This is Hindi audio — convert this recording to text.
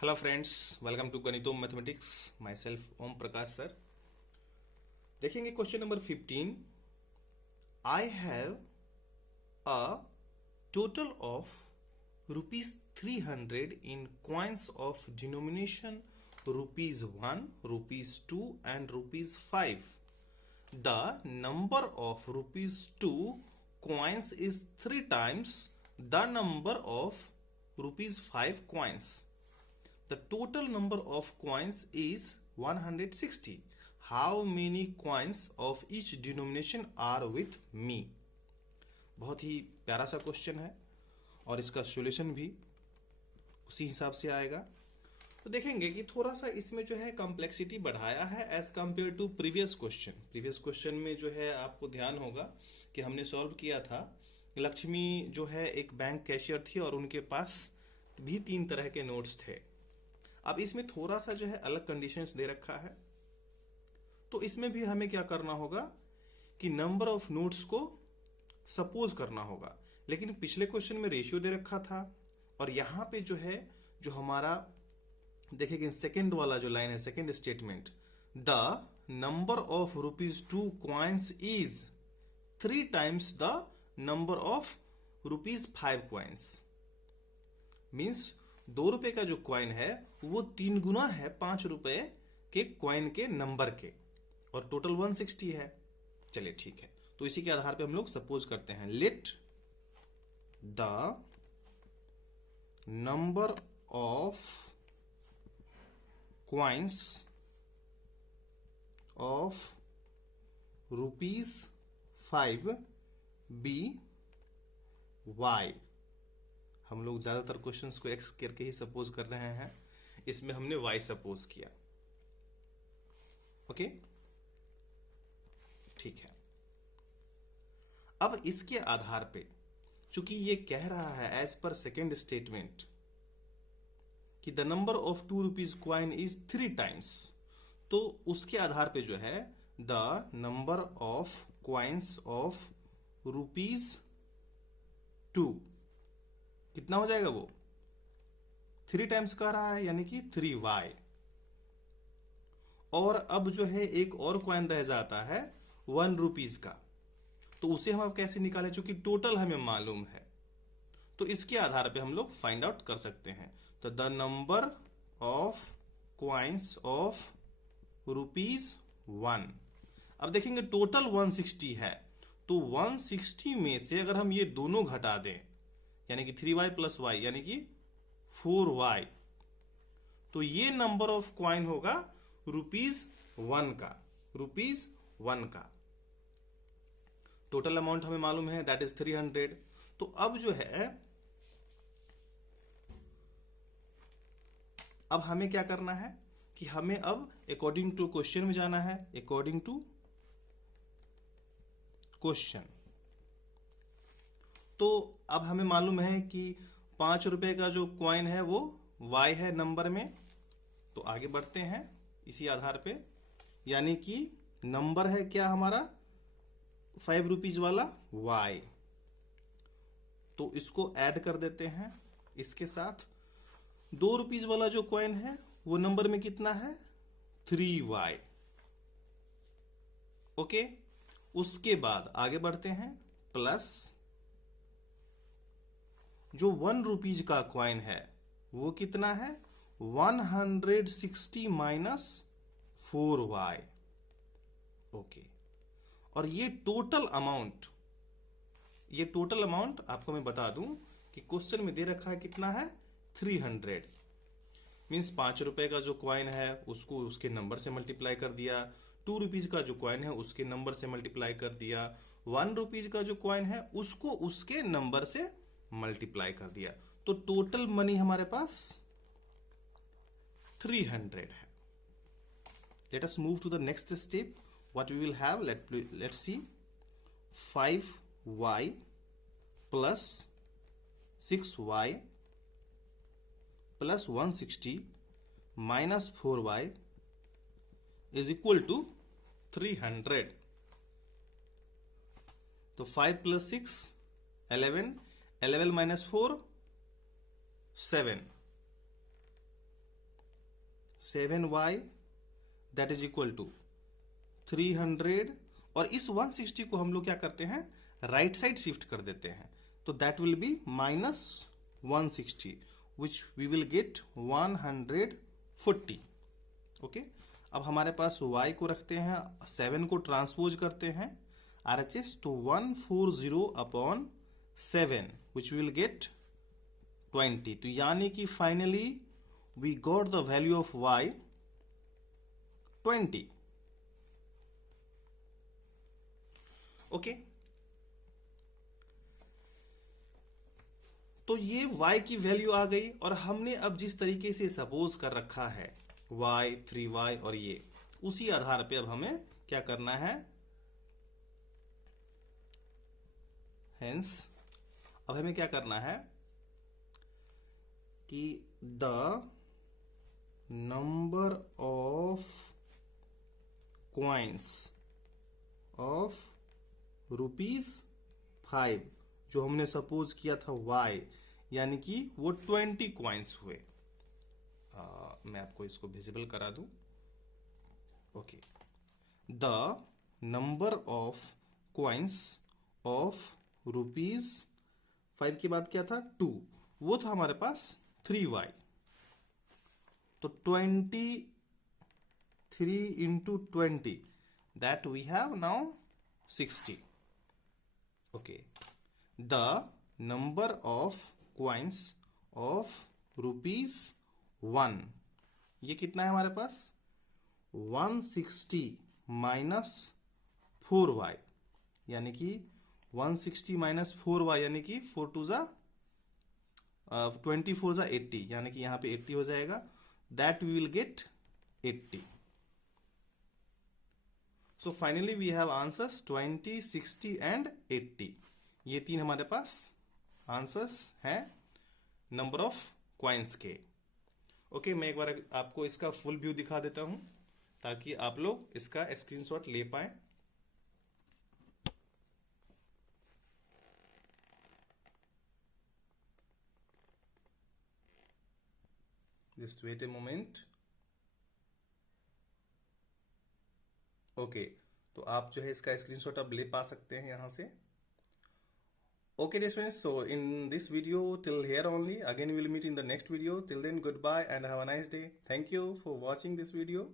Hello friends, welcome to गणितों mathematics myself Om Prakash sir. देखेंगे question number 15। I have a total of ₹300 in coins of denomination ₹1, ₹2 and ₹5. The number of ₹2 coins is 3 times the number of ₹5 coins. The total number of coins is 160. How many coins of each denomination are with me? बहुत ही प्यारा सा क्वेश्चन है और इसका सॉल्यूशन भी उसी हिसाब से आएगा। तो देखेंगे कि थोड़ा सा इसमें जो है कॉम्प्लेक्सिटी बढ़ाया है as compare to previous question. Previous question में जो है आपको ध्यान होगा कि हमने सॉल्व किया था। लक्ष्मी जो है एक बैंक कैशियर थी और उनके पास भी 3 तरह के नोट्स थे। अब इसमें थोड़ा सा जो है अलग कंडीशंस दे रखा है, तो इसमें भी हमें क्या करना होगा कि नंबर ऑफ नोट्स को सपोज करना होगा। लेकिन पिछले क्वेश्चन में रेशियो दे रखा था और यहां पे जो है जो हमारा देखेंगे सेकंड वाला जो लाइन है, second statement, the number of ₹2 coins is 3 times the number of ₹5 coins. Means ₹2 का जो क्वाइन है वो 3 गुना है ₹5 के क्वाइन के नंबर के, और टोटल 160 है। चलिए ठीक है, तो इसी के आधार पे हम लोग सपोज करते हैं, let the number of coins of ₹5 be y. हम लोग ज्यादातर क्वेश्चंस को एक्स करके ही सपोज कर रहे हैं, इसमें हमने वाई सपोज किया। ओके ठीक है। अब इसके आधार पे चूंकि ये कह रहा है एज पर सेकेंड स्टेटमेंट कि the number of ₹2 coin is 3 times, तो उसके आधार पे जो है the number of coins of ₹2 कितना हो जाएगा, वो 3 times कह रहा है, यानी कि 3y। और अब जो है एक और कॉइन रह जाता है ₹1 का, तो उसे हम अब कैसे निकालें, चूंकि टोटल हमें मालूम है, तो इसके आधार पे हम लोग फाइंड आउट कर सकते हैं। तो the number of coins of ₹1। अब देखेंगे टोटल 160 है, तो 160 में से अगर हम ये दोनों घटा दें, यानी कि 3y + y यानी कि 4y, तो ये नंबर ऑफ क्वाइन होगा ₹1 का। ₹1 का टोटल अमाउंट हमें मालूम है, दैट इज 300। तो अब जो है अब हमें क्या करना है कि हमें अब अकॉर्डिंग टू क्वेश्चन में जाना है, अकॉर्डिंग टू क्वेश्चन। तो अब हमें मालूम है कि ₹5 का जो क्वाइन है वो y है नंबर में, तो आगे बढ़ते हैं इसी आधार पे, यानी कि नंबर है क्या हमारा ₹5 वाला y, तो इसको ऐड कर देते हैं इसके साथ। ₹2 वाला जो क्वाइन है वो नंबर में कितना है, 3y। ओके, उसके बाद आगे बढ़ते हैं, प्लस जो ₹1 का क्वाइन है वो कितना है, 160 - 4y। ओके, और ये टोटल अमाउंट आपको मैं बता दूं कि क्वेश्चन में दे रखा है कितना है, 300। मीन्स ₹5 का जो क्वाइन है उसको उसके नंबर से मल्टीप्लाई कर दिया, ₹2 का जो क्वाइन है उसके नंबर से मल्टीप्लाई कर दिया, ₹1 का जो क्वाइन है उसको उसके नंबर से मल्टीप्लाई कर दिया, तो टोटल मनी हमारे पास 300 है। Let us move to the next step. What we will have, let's see, 5y + 6y + 160 - 4y is equal to 300। तो 5 + 6 11 11 - 4 7, 7y that is equal to 300, और इस 160 को हम लोग क्या करते हैं, राइट साइड शिफ्ट कर देते हैं, तो that will be -160 which we will get 140. Okay, अब हमारे पास y को रखते हैं, 7 को ट्रांसपोज करते हैं RHS, तो 140 अपॉन 7 विच विल गेट 20. तो यानी कि finally we got the value of y 20. Okay, तो ये y की वैल्यू आ गई, और हमने अब जिस तरीके से सपोज कर रखा है y 3y और ये, उसी आधार पे अब हमें क्या करना है, हेंस अब हमें क्या करना है कि the number of coins of ₹5 जो हमने सपोज किया था y, यानी कि वो 20 कॉइन्स हुए. मैं आपको इसको विजिबल करा दूं. Okay, the number of coins of ₹5 के बाद क्या था 2, वो था हमारे पास 3y, तो 23 into 20 that we have now 60. Okay, the number of coins of ₹1, ये कितना है हमारे पास 160 माइनस 4y, यानी कि 160 माइनस 4y यानी कि 4 टू जा 24 जा 80, यानी कि यहां पे 80 हो जाएगा, that we will get 80. So finally we have answers 20, 60 and 80. ये तीन हमारे पास आंसर्स हैं नंबर ऑफ क्वाइंस के. ओके, मैं एक बार आपको इसका फुल व्यू दिखा देता हूं ताकि आप लोग इसका स्क्रीनशॉट ले पाए. Just wait a moment. Okay, तो आप जो है इसका स्क्रीनशॉट आप ले पा सकते हैं यहां से. Okay, dear students, so in this video till here only. Again we will meet in the next video. Till then, goodbye and have a nice day. Thank you for watching this video.